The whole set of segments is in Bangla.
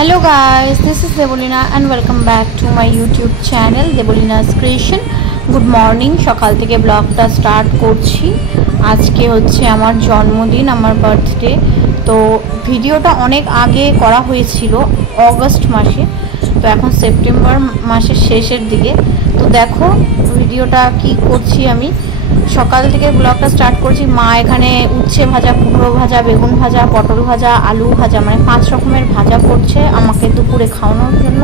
Hello guys, this is Debolina and welcome back to my YouTube channel Debolina's Creation. Good morning, সকাল থেকে ব্লগটা স্টার্ট করছি। আজকে হচ্ছে আমার জন্মদিন, আমার বার্থডে। তো ভিডিওটা অনেক আগে করা হয়েছিল অগস্ট মাসে, তো এখন সেপ্টেম্বর মাসের শেষের দিকে। তো দেখো ভিডিওটা কি করছি আমি। সকাল থেকে ব্লগটা স্টার্ট করছি। মা এখানে উচ্ছে ভাজা, কুমড়ো ভাজা, বেগুন ভাজা, পটল ভাজা, আলু ভাজা, মানে 5 রকমের ভাজা করছে আমাকে দুপুরে খাওয়ানোর জন্য।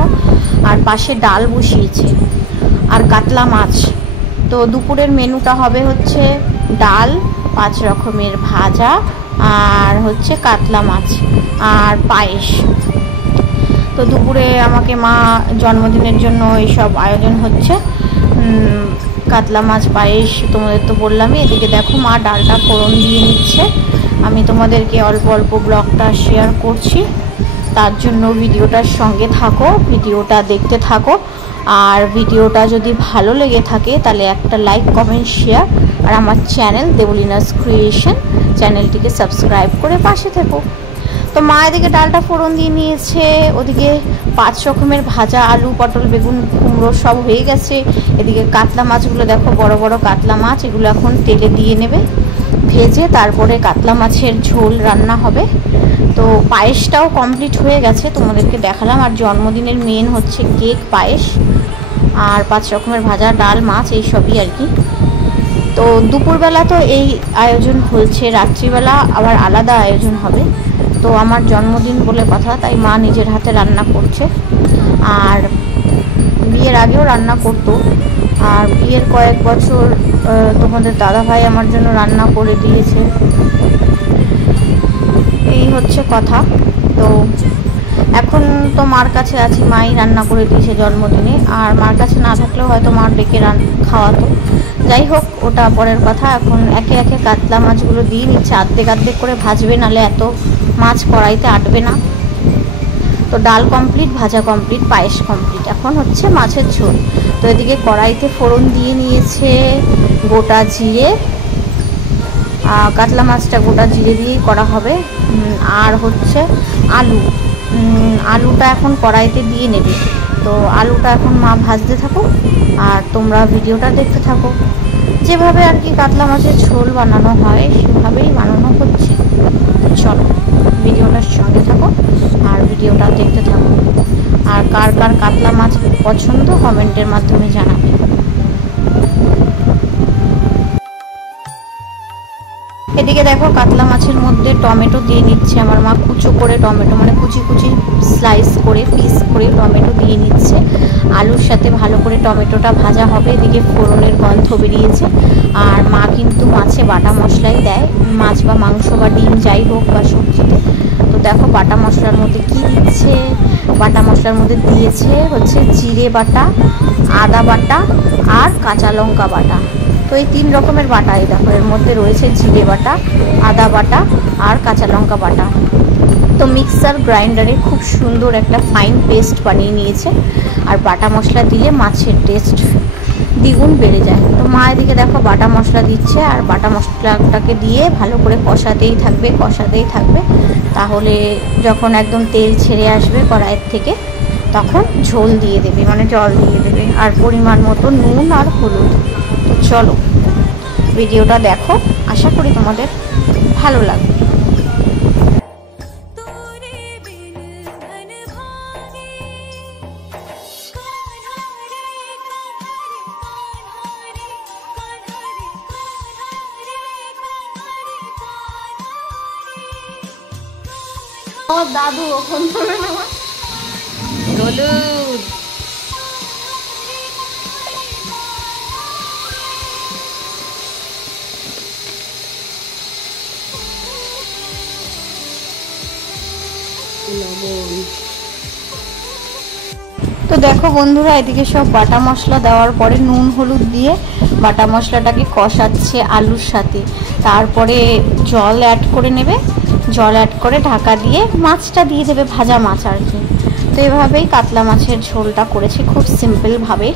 আর পাশে ডাল বসিয়েছে আর কাতলা মাছ। তো দুপুরের মেনুটা হবে হচ্ছে ডাল, 5 রকমের ভাজা, আর হচ্ছে কাতলা মাছ আর পায়েস। তো দুপুরে আমাকে মা জন্মদিনের জন্য এইসব আয়োজন হচ্ছে। কাতলা মাছ, পায়েস তোমাদের তো বললামই। এদিকে দেখো মা ডালটা ফোড়ন দিয়ে নিচ্ছে। আমি তোমাদেরকে অল্প অল্প ব্লগটা শেয়ার করছি, তার জন্য ভিডিওটার সঙ্গে থাকো, ভিডিওটা দেখতে থাকো। আর ভিডিওটা যদি ভালো লেগে থাকে তাহলে একটা লাইক, কমেন্ট, শেয়ার, আর আমার চ্যানেল দেবলিনাস ক্রিয়েশন চ্যানেলটিকে সাবস্ক্রাইব করে পাশে থেকো। তো মা এদিকে ডালটা ফোড়ন দিয়ে নিয়েছে, ওদিকে 5 রকমের ভাজা, আলু, পটল, বেগুন, কুমড়ো সব হয়ে গেছে। এদিকে কাতলা মাছগুলো দেখো, বড় বড় কাতলা মাছ, এগুলো এখন তেলে দিয়ে নেবে ভেজে, তারপরে কাতলা মাছের ঝোল রান্না হবে। তো পায়েসটাও কমপ্লিট হয়ে গেছে, তোমাদেরকে দেখালাম। আর জন্মদিনের মেন হচ্ছে কেক, পায়েস আর 5 রকমের ভাজা, ডাল, মাছ, এইসবই আর কি। তো দুপুরবেলা তো এই আয়োজন হয়েছে, রাত্রিবেলা আবার আলাদা আয়োজন হবে। তো আমার জন্মদিন বলে কথা, তাই মা নিজের হাতে রান্না করছে। আর বিয়ের আগেও রান্না করতো, আর বিয়ের কয়েক বছর তোমাদের দাদাভাই আমার জন্য রান্না করে দিয়েছে। এই হচ্ছে কথা। তো এখন তো মার কাছে আছি, মাই রান্না করে দিয়েছে জন্মদিনে। আর মার কাছে না থাকলেও হয়তো মার ডেকে খাওয়াতো। যাই হোক, ওটা পরের কথা। এখন একে একে কাতলা মাছগুলো দিয়ে নিচ্ছে, আর্ধেক আর্ধেক করে ভাজবে, নাহলে এত মাছ কড়াইতে আটবে না। তো ডাল কমপ্লিট, ভাজা কমপ্লিট, পায়েস কমপ্লিট, এখন হচ্ছে মাছের ঝোল। তো এদিকে কড়াইতে ফোড়ন দিয়ে নিয়েছে গোটা জিরে, কাতলা মাছটা গোটা জিরে দিয়েই করা হবে। আর হচ্ছে আলুটা এখন কড়াইতে দিয়ে নেবে। তো আলুটা এখন মা ভাজতে থাকো আর তোমরা ভিডিওটা দেখতে থাকো। যেভাবে আর কি কাতলা মাছের ঝোল বানানো হয় সেভাবেই বানানো হচ্ছে। তো চলো ভিডিওটার সঙ্গে থাকো আর ভিডিওটা দেখতে থাকো। আর কার কার কাতলা মাছ পছন্দ কমেন্টের মাধ্যমে জানাবে। এদিকে দেখো কাতলা মাছের মধ্যে টমেটো দিয়ে নিচ্ছে আমার মা, কুচো করে টমেটো, মানে কুচি কুচি স্লাইস করে, পিস করে টমেটো দিয়ে নিচ্ছে। আলুর সাথে ভালো করে টমেটোটা ভাজা হবে। এদিকে ফোড়নের গন্ধ বেরিয়েছে। আর মা কিন্তু মাছে বাটা মশলাই দেয়, মাছ বা মাংস বা ডিম যাই হোক বা সবজিতে। তো দেখো বাটা মশলার মধ্যে কি দিচ্ছে। বাটা মশলার মধ্যে দিয়েছে হচ্ছে জিরে বাটা, আদা বাটা আর কাঁচা লঙ্কা বাটা। তো এই 3 রকমের বাটা, এই দেখো এর মধ্যে রয়েছে জিরে বাটা, আদা বাটা আর কাঁচা লঙ্কা বাটা। তো মিক্সার গ্রাইন্ডারে খুব সুন্দর একটা ফাইন পেস্ট বানিয়ে নিয়েছে। আর বাটা মশলা দিলে মাছের টেস্ট দ্বিগুণ বেড়ে যায়। তো মা এদিকে দেখো বাটা মশলা দিচ্ছে, আর বাটা মশলাটাকে দিয়ে ভালো করে কষাতেই থাকবে। তাহলে যখন একদম তেল ছেড়ে আসবে কড়াইয়ের থেকে, তখন ঝোল দিয়ে দেবে, মানে জল দিয়ে দেবে, আর পরিমাণ মতো নুন আর হলুদ। তো চলো ভিডিওটা দেখো, আশা করি তোমাদের ভালো লাগবে। ও দাদু ওখান হলুদ তো দেখো বন্ধুরা, এদিকে সব বাটা মশলা দেওয়ার পরে নুন হলুদ দিয়ে বাটা মশলাটাকে কষাচ্ছে আলুর সাথে। তারপরে জল অ্যাড করে নেবে, জল অ্যাড করে ঢাকা দিয়ে মাছটা দিয়ে দেবে, ভাজা মাছ আর কি। তো এভাবেই কাতলা মাছের ঝোলটা করেছি, খুব সিম্পলভাবে,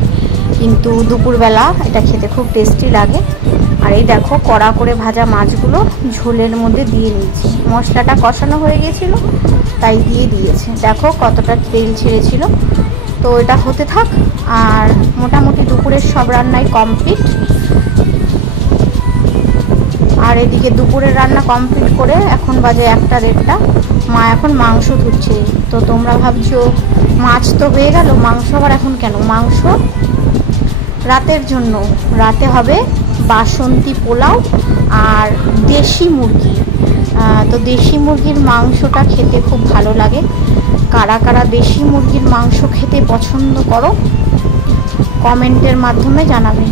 কিন্তু দুপুরবেলা এটা খেতে খুব টেস্টি লাগে। আর এই দেখো কড়া করে ভাজা মাছগুলো ঝোলের মধ্যে দিয়ে নিচ্ছি। মশলাটা কষানো হয়ে গেছিলো, তাই দিয়ে দিয়েছে। দেখো কতটা তেল ছেড়েছিল। তো এটা হতে থাক। আর মোটামুটি দুপুরের সব রান্নাই কমপ্লিট। আর এদিকে দুপুরের রান্না কমপ্লিট করে এখন বাজে 1টা-1:30। মা এখন মাংস ধুচ্ছে। তো তোমরা ভাবছো মাছ তো হয়ে গেল, মাংস আবার এখন কেন? মাংস রাতের জন্য। রাতে হবে বাসন্তী পোলাও আর দেশি মুরগি। তো দেশি মুরগির মাংসটা খেতে খুব ভালো লাগে। কারা কারা দেশি মুরগির মাংস খেতে পছন্দ করো কমেন্টের মাধ্যমে জানাবে।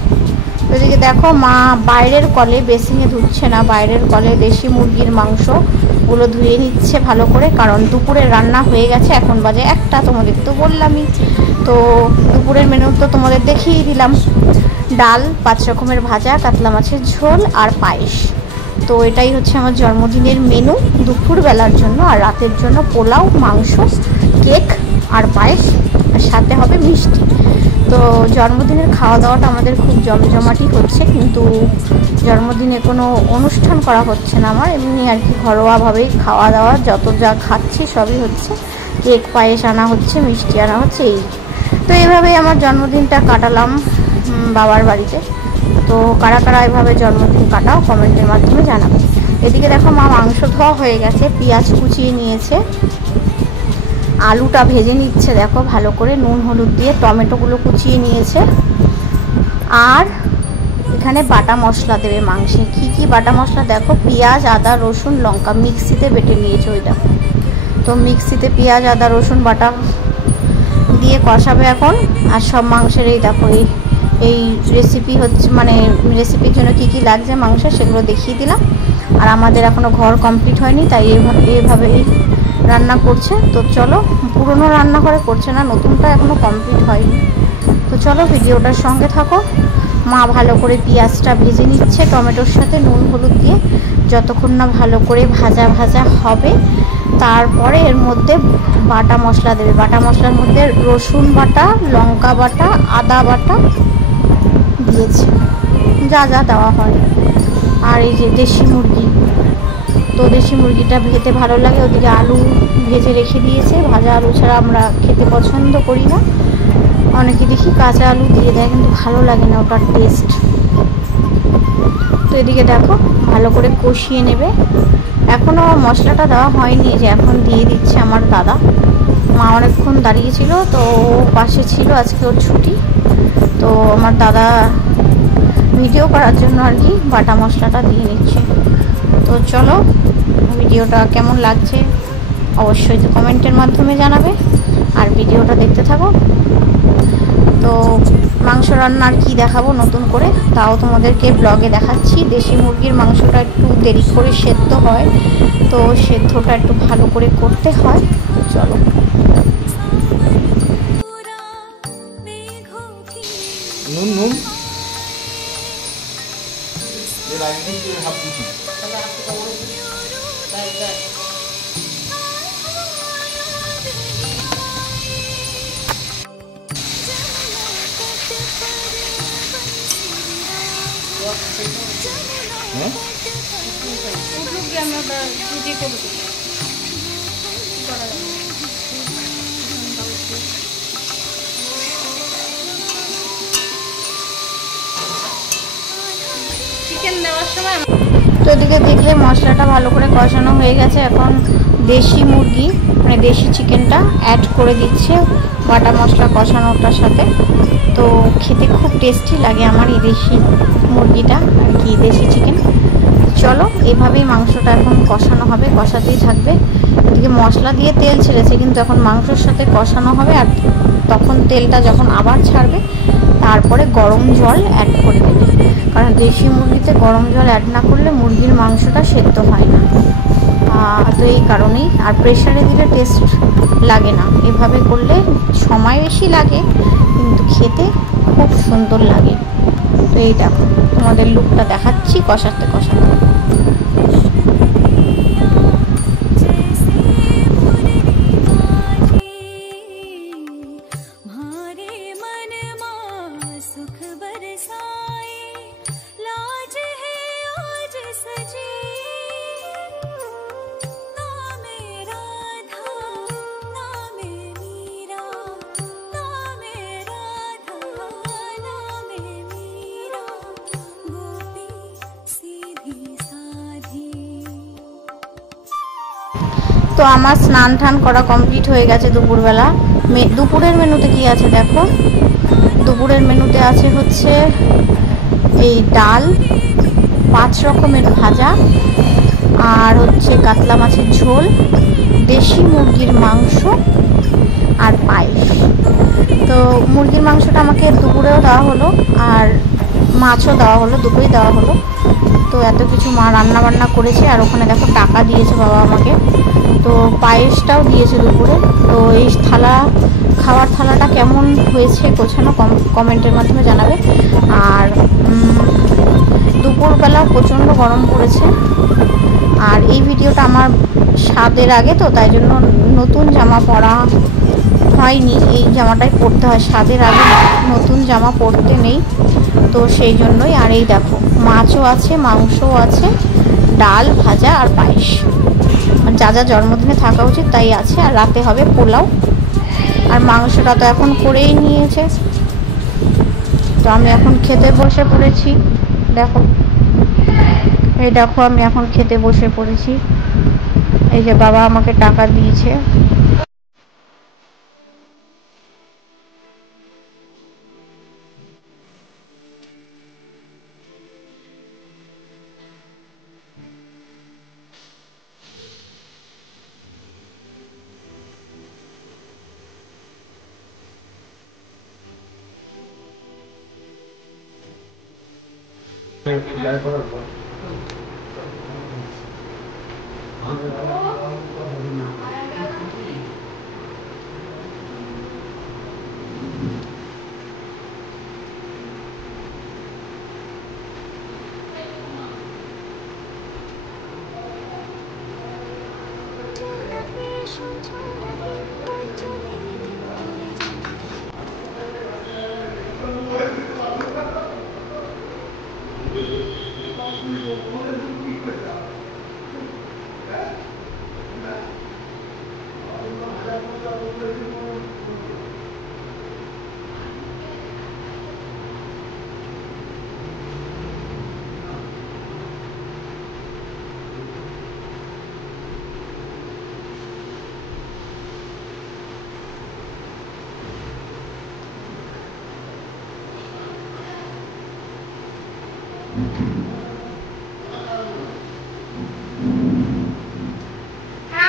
ওদিকে দেখো মা বাইরের কলে, বেসিনে ধুচ্ছে না, বাইরের কলে দেশি মুরগির মাংসগুলো ধুয়ে নিচ্ছে ভালো করে, কারণ দুপুরের রান্না হয়ে গেছে। এখন বাজে 1টা, তোমাদের তো বললামই। তো দুপুরের মেনু তো তোমাদের দেখিয়ে দিলাম। ডাল, 5 রকমের ভাজা, কাতলা মাছের ঝোল আর পায়েস। তো এটাই হচ্ছে আমার জন্মদিনের মেনু দুপুরবেলার জন্য। আর রাতের জন্য পোলাও, মাংস, কেক আর পায়েস, আর সাথে হবে মিষ্টি। তো জন্মদিনের খাওয়া দাওয়াটা আমাদের খুব জমজমাটি হচ্ছে, কিন্তু জন্মদিনে কোনো অনুষ্ঠান করা হচ্ছে না আমার, এমনি আর কি ঘরোয়াভাবেই খাওয়া দাওয়া, যত যা খাচ্ছি সবই হচ্ছে। কেক, পায়েস আনা হচ্ছে, মিষ্টি আনা হচ্ছে, এই। তো এইভাবেই আমার জন্মদিনটা কাটালাম বাবার বাড়িতে। তো কারা কারা এভাবে জন্মদিন কাটাও কমেন্টের মাধ্যমে জানাবে। এদিকে দেখো মা মাংস ধোয়া হয়ে গেছে, পেঁয়াজ কুচিয়ে নিয়েছে, আলুটা ভেজে নিচ্ছে দেখো ভালো করে নুন হলুদ দিয়ে, টমেটোগুলো কুচিয়ে নিয়েছে। আর এখানে বাটা মশলা দেবে মাংসে। কি কি বাটা মশলা দেখো, পেঁয়াজ, আদা, রসুন, লঙ্কা মিক্সিতে বেটে নিয়েছে ওই দেখো। তো মিক্সিতে পেঁয়াজ, আদা, রসুন বাটা দিয়ে কষাবে এখন। আর সব মাংসের এই দেখো এই রেসিপি হচ্ছে, মানে রেসিপির জন্য কি কি লাগছে মাংস সেগুলো দেখিয়ে দিলাম। আর আমাদের এখনও ঘর কমপ্লিট হয়নি, তাই এইভাবেই রান্না করছে। তো চলো, পুরনো রান্নাঘরে করছে না, নতুনটা এখনও কমপ্লিট হয়নি। তো চলো ভিডিওটার সঙ্গে থাকো। মা ভালো করে পেঁয়াজটা ভেজে নিচ্ছে টমেটোর সাথে নুন হলুদ দিয়ে, যতক্ষণ না ভালো করে ভাজা ভাজা হবে তারপরে এর মধ্যে বাটা মশলা দেবে। বাটা মশলার মধ্যে রসুন বাটা, লঙ্কা বাটা, আদা বাটা দিয়েছে, যা যা দেওয়া হয়। আর এই যে দেশি মুরগি, তো দেশি মুরগিটা খেতে ভালো লাগে। ওদিকে আলু ভেজে রেখে দিয়েছে, ভাজা আলু ছাড়া আমরা খেতে পছন্দ করি না। অনেকে দেখি কাঁচা আলু দিয়ে দেয়, কিন্তু ভালো লাগে না ওটার টেস্ট। তো এদিকে দেখো ভালো করে কষিয়ে নেবে। এখনও মশলাটা দেওয়া হয়নি, যে এখন দিয়ে দিচ্ছে আমার দাদা। মা অনেকক্ষণ দাঁড়িয়েছিল, তো পাশে ছিল, আজকে ওর ছুটি। তো আমার দাদা ভিডিও করার জন্য আর কি বাটা মশলাটা দিয়ে নিচ্ছে। তো চলো ভিডিওটা কেমন লাগছে অবশ্যই কমেন্টের মাধ্যমে জানাবে, আর ভিডিওটা দেখতে থাকো। তো মাংস রান্নার কি দেখাবো নতুন করে, তাও তোমাদেরকে ব্লগে দেখাচ্ছি। দেশি মুরগির মাংসটা একটু দেরি করে সেদ্ধ হয়, তো সেদ্ধটা একটু ভালো করে করতে হয়। চলো নুন নুন এর আগে কিন্তু হাফ দিচ্ছি। হ্যাঁ চিকেন দেওয়ার সময়। তো এদিকে দেখলে মশলাটা ভালো করে কষানো হয়ে গেছে। এখন দেশি মুরগি মানে দেশি চিকেনটা অ্যাড করে দিচ্ছে বাটা মশলা কষানোটার সাথে। তো খেতে খুব টেস্টি লাগে আমার এই দেশি মুরগিটা আর কি, দেশি চিকেন। চলো এভাবেই মাংসটা এখন কষানো হবে, কষাতেই থাকবে। এদিকে মশলা দিয়ে তেল ছেড়েছে, কিন্তু এখন মাংসের সাথে কষানো হবে। আর তখন তেলটা যখন আবার ছাড়বে তারপরে গরম জল অ্যাড করে দেবে, কারণ দেশি মুরগিতে গরম জল অ্যাড না করলে মুরগির মাংসটা সেদ্ধ হয় না। তো এই কারণেই। আর প্রেশারে দিলে টেস্ট লাগে না, এভাবে করলে সময় বেশি লাগে কিন্তু খেতে খুব সুন্দর লাগে। তো এই দেখো তোমাদের লুকটা দেখাচ্ছি কষাতে কষাতে। তো আমার স্নান টান করা কমপ্লিট হয়ে গেছে দুপুরবেলা। দুপুরের মেনুতে কি আছে দেখো। দুপুরের মেনুতে আছে হচ্ছে এই ডাল, 5 রকমের ভাজা, আর হচ্ছে কাতলা মাছের ঝোল, দেশি মুরগির মাংস আর পায়েস। তো মুরগির মাংসটা আমাকে দুপুরেও দেওয়া হলো আর মাছও দেওয়া হলো, দুটোই দেওয়া হলো। তো এত কিছু মা রান্না বান্না করেছে। আর ওখানে দেখো টাকা দিয়েছে বাবা আমাকে। তো পায়েসটাও দিয়েছে দুপুরে। তো এই খাওয়ার থালাটা কেমন হয়েছে গোছানো কমেন্টের মাধ্যমে জানাবে। আর দুপুরবেলা প্রচণ্ড গরম পড়েছে। আর এই ভিডিওটা আমার স্বাদের আগে, তো তাই জন্য নতুন জামা পরা হয়নি। এই জামাটাই পরতে হয় স্বাদের আগে, নতুন জামা পরতে নেই। তো সেই জন্যই। আর এই দেখো মাছও আছে, মাংসও আছে, ডাল, ভাজা আর পায়েস, যা যা জন্মদিনে থাকা উচিত তাই আছে। আর রাতে হবে পোলাও। আর মাংসটা তো এখন করেই নিয়েছে। তো আমি এখন খেতে বসে পড়েছি। দেখো এই দেখো আমি এখন খেতে বসে পড়েছি। এই যে বাবা আমাকে টাকা দিয়েছে।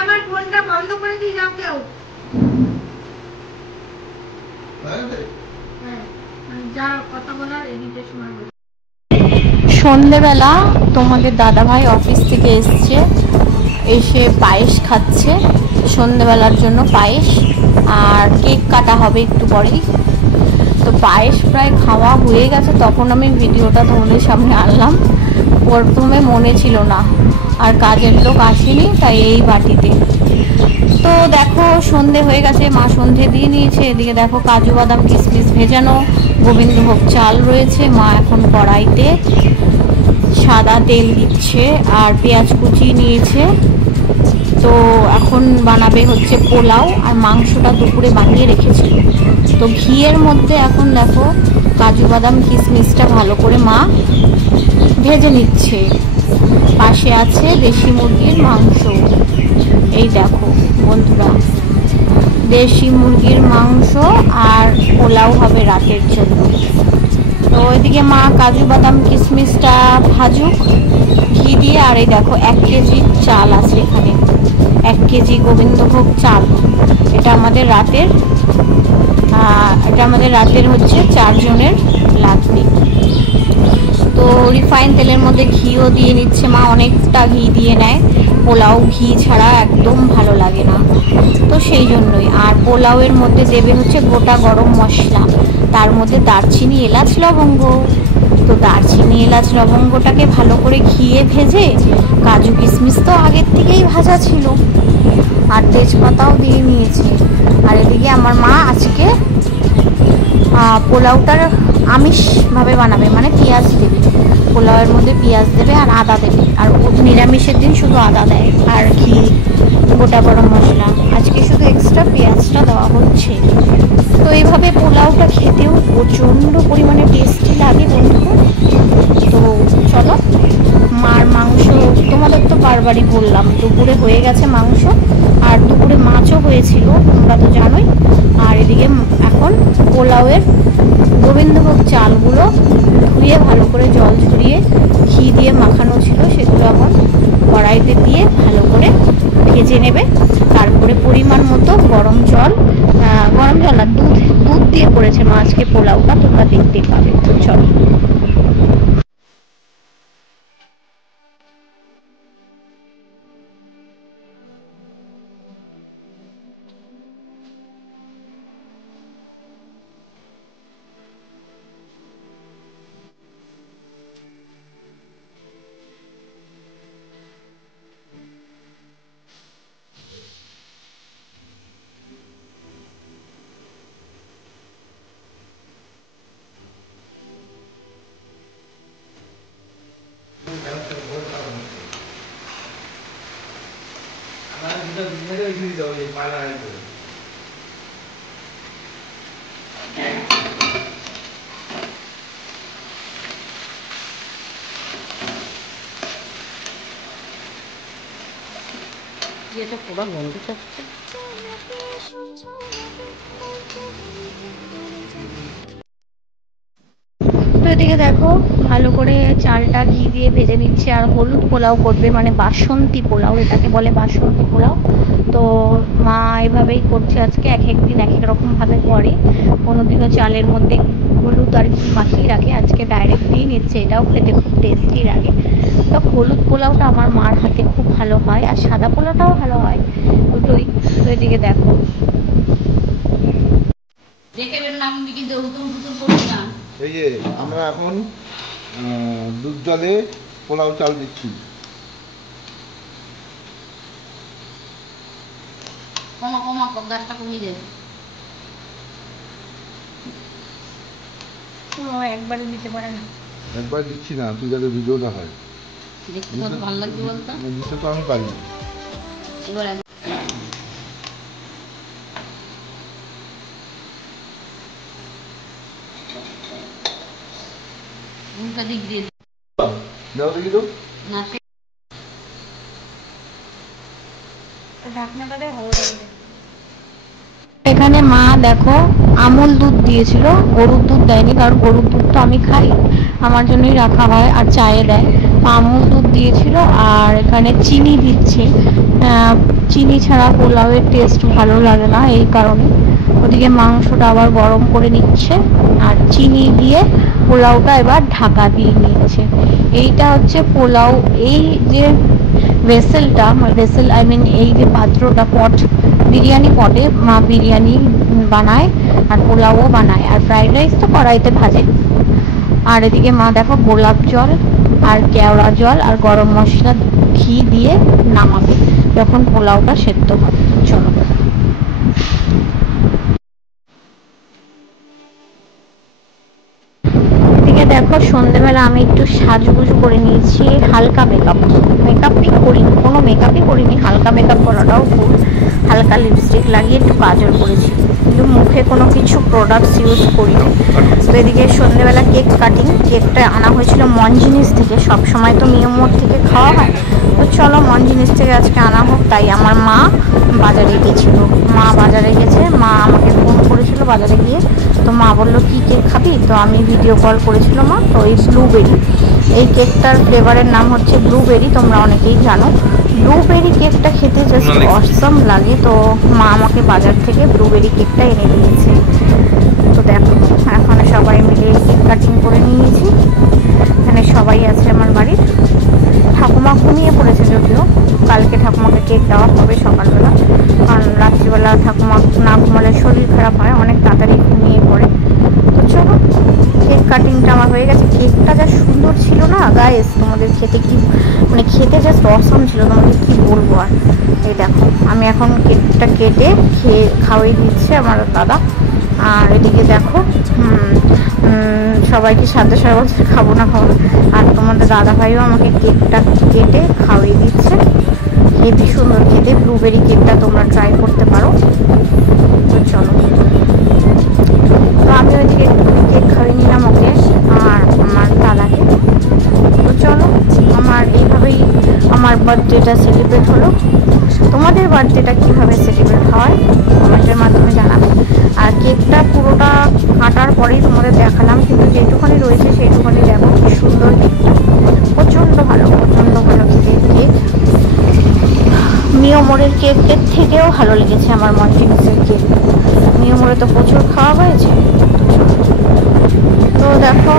আমার ফোনটা বন্ধ করে দিয়ে যাও কেউ। সন্ধেবেলা তোমাদের দাদাভাই অফিস থেকে এসছে, এসে পায়েস খাচ্ছে। সন্ধেবেলার জন্য পায়েস, আর কেক কাটা হবে একটু পরেই। তো পায়েস প্রায় খাওয়া হয়ে গেছে, তখন আমি ভিডিওটা তোমাদের সামনে আনলাম। প্রথমে মনে ছিল না, আর কাজের লোক আসেনি, তাই এই বাটিতে। তো দেখো সন্ধে হয়ে গেছে, মা সন্ধে দিয়ে নিয়েছে। এদিকে দেখো কাজু বাদাম কিশমিশ ভেজানো, গোবিন্দভোগ চাল রয়েছে। মা এখন কড়াইতে সাদা তেল দিচ্ছে আর পেঁয়াজ কুচি নিয়েছে। তো এখন বানাবে হচ্ছে পোলাও, আর মাংসটা দুপুরে বানিয়ে রেখেছিল। তো ঘিয়ের মধ্যে এখন দেখো কাজু বাদাম কিশমিশটা ভালো করে মা ভেজে নিচ্ছে। পাশে আছে দেশি মুরগির মাংস। এই দেখো বন্ধুরা, দেশি মুরগির মাংস আর পোলাও হবে রাতের জন্য। তো ওইদিকে মা কাজু বাদাম কিশমিশটা ভাজুক ঘি দিয়ে। আর এই দেখো 1 কেজি চাল আছে এখানে, 1 কেজি গোবিন্দভোগ চাল। এটা আমাদের রাতের হচ্ছে 4 জনের লাগবে। তো রিফাইন তেলের মধ্যে ঘিও দিয়ে নিচ্ছে মা, অনেকটা ঘি দিয়ে নেয়। পোলাও ঘি ছাড়া একদম ভালো লাগে না, তো সেই জন্যই। আর পোলাওয়ের মধ্যে দেবে হচ্ছে গোটা গরম মশলা, তার মধ্যে দারচিনি, এলাচ, লবঙ্গ। তো দারচিনি, এলাচ, লবঙ্গটাকে ভালো করে ঘিয়ে ভেজে, কাজু কিশমিশ তো আগের থেকেই ভাজা ছিল, আর তেজপাতাও দিয়ে নিয়েছে। আর এদিকে আমার মা আজকে পোলাওটার আমিষভাবে বানাবে, মানে পেঁয়াজ দেবে পোলাওয়ের মধ্যে, পেঁয়াজ দেবে আর আদা দেবে। আর নিরামিষের দিন শুধু আদা দেয় আর ঘি, গোটা গরম মশলা। আজকে শুধু এক্সট্রা পেঁয়াজটা দেওয়া হচ্ছে। তো এইভাবে পোলাওটা খেতেও প্রচণ্ড পরিমাণে টেস্টি লাগে বন্ধুরা। তো চলো, মার মাংস তোমাদের তো বারবারই বললাম। দুপুরে হয়ে গেছে মাংস, আর দুপুরে মাছও হয়েছিল, তোমরা তো জানোই। আর এদিকে এখন পোলাওয়ের গোবিন্দভোগ চালগুলো ধুয়ে ভালো করে জল ঝরিয়ে ঘি দিয়ে মাখানো ছিল, সেগুলো এখন কড়াইতে দিয়ে ভালো করে ভেজে নেবে। তারপরে পরিমাণ মতো গরম জল না, দুধ দিয়ে করেছে মা আজকে পোলাওটা, তোমরা দেখতেই পাবে। তো চলো। এটা পুরো গন্ধ থাকছে। তো এদিকে দেখো ভালো করে চালটা ঘি দিয়ে ভেজে নিচ্ছে, আর হলুদ পোলাও করবে, মানে বাসন্তী পোলাও, এটাকে বলে বাসন্তী পোলাও। তো মা এভাবেই করছে আজকে, এক এক দিন এক এক রকমভাবে করে। কোনো দিনও চালের মধ্যে হলুদ আর ঘি মাখিয়ে রাখে, আজকে ডাইরেক্ট দিয়ে নিচ্ছে। এটাও খেতে খুব টেস্টি লাগে। তো হলুদ পোলাওটা আমার মার হাতে খুব ভালো হয়, আর সাদা পোলাওটাও ভালো হয়, দুটোই। তো এদিকে দেখো এই যে আমরা এখন দুধ জলে পোলাও চাল দিচ্ছি। একবারে দিতে পারে না, একবার দিচ্ছি না, তুই যাতে ভিডিওটা হয় দেখতে কত ভালো লাগবে বলতো। দিতে তো আমি পারি। এখানে মা দেখো আমুল দুধ দিয়েছিল, গরুর দুধ দেয়নি, কারণ গরুর দুধ তো আমি খাই, আমার জন্যই রাখা হয়, আর চায়ে দেয়। আমুল দুধ দিয়েছিল, আর এখানে চিনি দিচ্ছে। চিনি ছাড়া পোলাওয়ের টেস্ট ভালো লাগে না, এই কারণে। ওদিকে মাংসটা আবার গরম করে নিচ্ছে, আর চিনি দিয়ে পোলাওটা এবার ঢাকা দিয়ে নিচ্ছে। এইটা হচ্ছে পোলাও। এই যে ভেসেলটা, আই মিন এই যে পাত্রটা, পট, বিরিয়ানি পটে মা বিরিয়ানি বানায়, আর পোলাওও বানায়, আর ফ্রাইড রাইস তো কড়াইতে ভাজে। আর এদিকে মা দেখো গোলাপ জল আর কেওড়া জল আর গরম মশলা ঘি দিয়ে নামাবে যখন পোলাওটা সেদ্ধ হবে। চলো। এদিকে দেখো সন্ধ্যেবেলা আমি একটু সাজুগুজু করে নিয়েছি, হালকা মেকআপই করিনি, কোনো মেকআপই করিনি, হালকা মেকআপ করাটাও ভুল। হালকা লিপস্টিক লাগিয়ে একটু কাজল করেছি, কিন্তু মুখে কোনো কিছু প্রোডাক্টস ইউজ করিনি। তো এদিকে সন্ধ্যেবেলা কেক কাটিং, কেকটা আনা হয়েছিল মনজিনিস থেকে, সবসময় তো মিয়ামোর থেকে খাওয়া হয়, তো চলো মনজিনিস থেকে আজকে আনা হোক। তাই আমার মা বাজারে গেছিল, মা বাজারে গেছে, মা আমাকে ফোন করেছিল বাজারে গিয়ে। তো মা বললো কি কেক খাবি, তো আমি ভিডিও কল করেছিল মা। তো এই ব্লুবেরি, এই কেকটার ফ্লেভারের নাম হচ্ছে ব্লুবেরি, তোমরা অনেকেই জানো। ব্লুবেরি কেকটা খেতে জাস্ট অসম লাগে, তো মা আমাকে বাজার থেকে ব্লুবেরি কেকটা এনে দিয়েছে। তো দেখো এখন সবাই মিলে কেক কাটিং করে নিয়েছি। এখানে সবাই আছে আমার বাড়ির। ঠাকুমা ঘুমিয়ে পড়েছে, যদিও কালকে ঠাকুমাকে কেক দেওয়া হবে সকালবেলা, কারণ রাত্রিবেলা ঠাকুমা না ঘুমালে শরীর খারাপ হয়, অনেক তাড়াতাড়ি ঘুমিয়ে পড়ে। তো চলো, কেক কাটিংটা আমার হয়ে গেছে। কেকটা যা সুন্দর ছিল না গাইস, তোমাদের খেতে কি মানে খেতে জাস্ট অসম ছিল, তোমাদের কি বলবো আর। এই দেখো আমি এখন কেকটা কেটে খাওয়াই দিচ্ছে আমার দাদা। আর এদিকে দেখো সবাইকে সাথে বলছে খাবো না। আর তোমাদের দাদা ভাইও আমাকে কেকটা কেটে খাওয়াই দিচ্ছে। হেবি সুন্দর খেতে ব্লুবেরি কেকটা, তোমরা ট্রাই করতে পারো। তো চলো, তো আমি ওইদিকে কেক খাওয়াই নিলাম ওকে আর আমার দাদাকে। তো চলো, আমার এইভাবেই আমার বার্থডেটা থেকেও ভালো লেগেছে আমার মনফিন্সের কেক। মিউমোরে তো প্রচুর খাওয়া হয়েছে। তো দেখো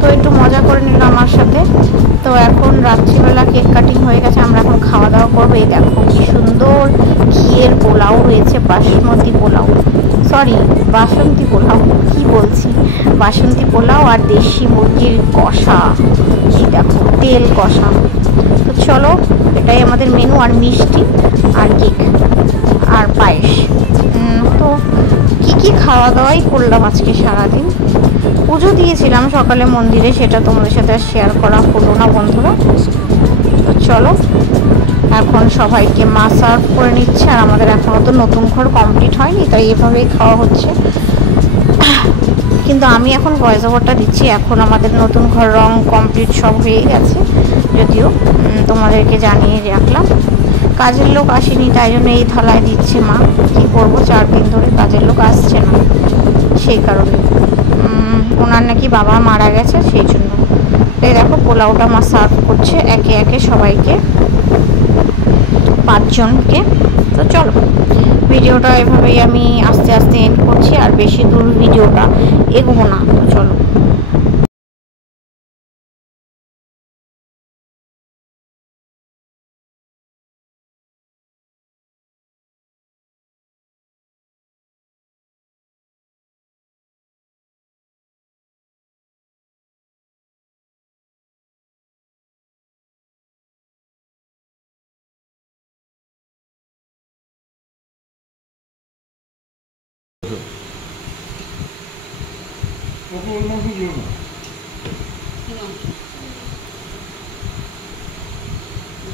তো একটু মজা করে নিল আমার সাথে। তো এখন রাত্রিবেলা কেক কাটিং হয়ে গেছে, আমরা এখন খাওয়া দাওয়া করবো। এই দেখো কি সুন্দর ঘিয়ের পোলাও হয়েছে, বাসমতি পোলাও, সরি বাসন্তী পোলাও, কি বলছি, বাসন্তী পোলাও আর দেশি মুরগির কষা, এই দেখো তেল কষা। তো চলো এটাই আমাদের মেনু, আর মিষ্টি আর কেক আর পায়েস। তো কি খাওয়া দাওয়াই করলাম আজকে সারাদিন। পুজো দিয়েছিলাম সকালে মন্দিরে, সেটা তোমাদের সাথে শেয়ার করা হলো না বন্ধুরা। তো চলো এখন সবাইকে মা সার্ভ করে নিচ্ছে, আর আমাদের এখনও তো নতুন ঘর কমপ্লিট হয়নি, তাই এভাবেই খাওয়া হচ্ছে। কিন্তু আমি এখন ভয়েস ওভারটা দিচ্ছি, এখন আমাদের নতুন ঘর রং কমপ্লিট সব হয়ে গেছে, যদিও তোমাদেরকে জানিয়ে রাখলাম। কাজের লোক আসেনি, তাই জন্য এই থালায় দিচ্ছে মা। কী করবো, 4 দিন ধরে কাজের লোক আসছে না, সেই কারণে। ওনার নাকি বাবা মারা গেছে, সেই জন্য। এই দেখো পোলাওটা মা সার্ভ করছে একে একে সবাইকে, 5 জনকে। তো চলো ভিডিওটা এভাবেই আমি আস্তে আস্তে এন্ড করছি, আর বেশি দূর ভিডিওটা এগোবো না। তো চলো।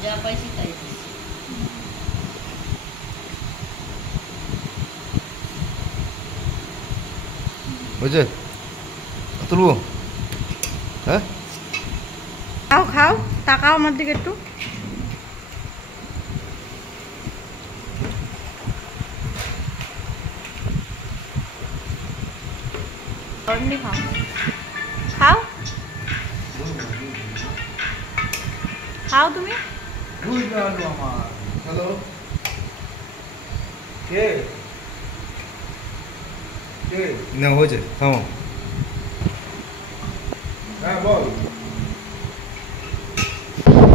যা পাইছি তাই বুঝছে তুলবো? হ্যাঁ খাও খাও, তাকাও আমার দিকে একটু। খাও খাও খাও তুমি। হ্যালো, কে কে না হয়েছে, থামো। হ্যাঁ বল।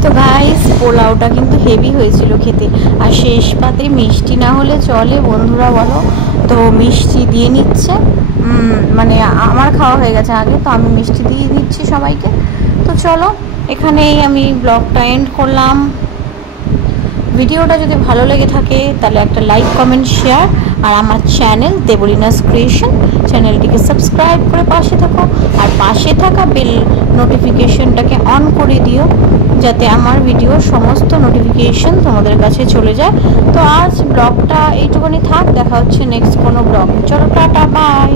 তো গাইস পোলাওটা কিন্তু হেভি হয়েছিল খেতে, আর শেষ পাতে মিষ্টি না হলে চলে বন্ধুরা বলো। তো মিষ্টি দিয়ে নিচ্ছে, মানে আমার খাওয়া হয়ে গেছে আগে, তো আমি মিষ্টি দিয়ে দিচ্ছি সবাইকে। তো চলো এখানেই আমি ব্লগটা এন্ড করলাম। ভিডিওটা যদি ভালো লেগে থাকে তাহলে একটা লাইক কমেন্ট শেয়ার, আর আমার চ্যানেল দেবলিনাস ক্রিয়েশন চ্যানেলটিকে সাবস্ক্রাইব করে পাশে থাকো, আর পাশে থাকা বেল নোটিফিকেশনটাকে অন করে দিও, যাতে আমার ভিডিওর সমস্ত নোটিফিকেশন তোমাদের কাছে চলে যায়। তো আজ ব্লগটা এইটুকুনি থাক, দেখা হচ্ছে নেক্সট কোনো ব্লগ। চলো টাটা, বাই।